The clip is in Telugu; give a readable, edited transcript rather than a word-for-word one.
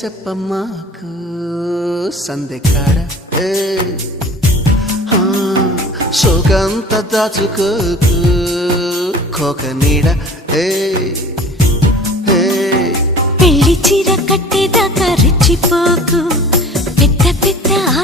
చెప్పమ్మాకు సందెకాడ సోకంత దాచుకోకు కోక నీడ పెళ్లి చీర కట్టేదాకా రెచ్చిపోకు పెద్ద పెద్ద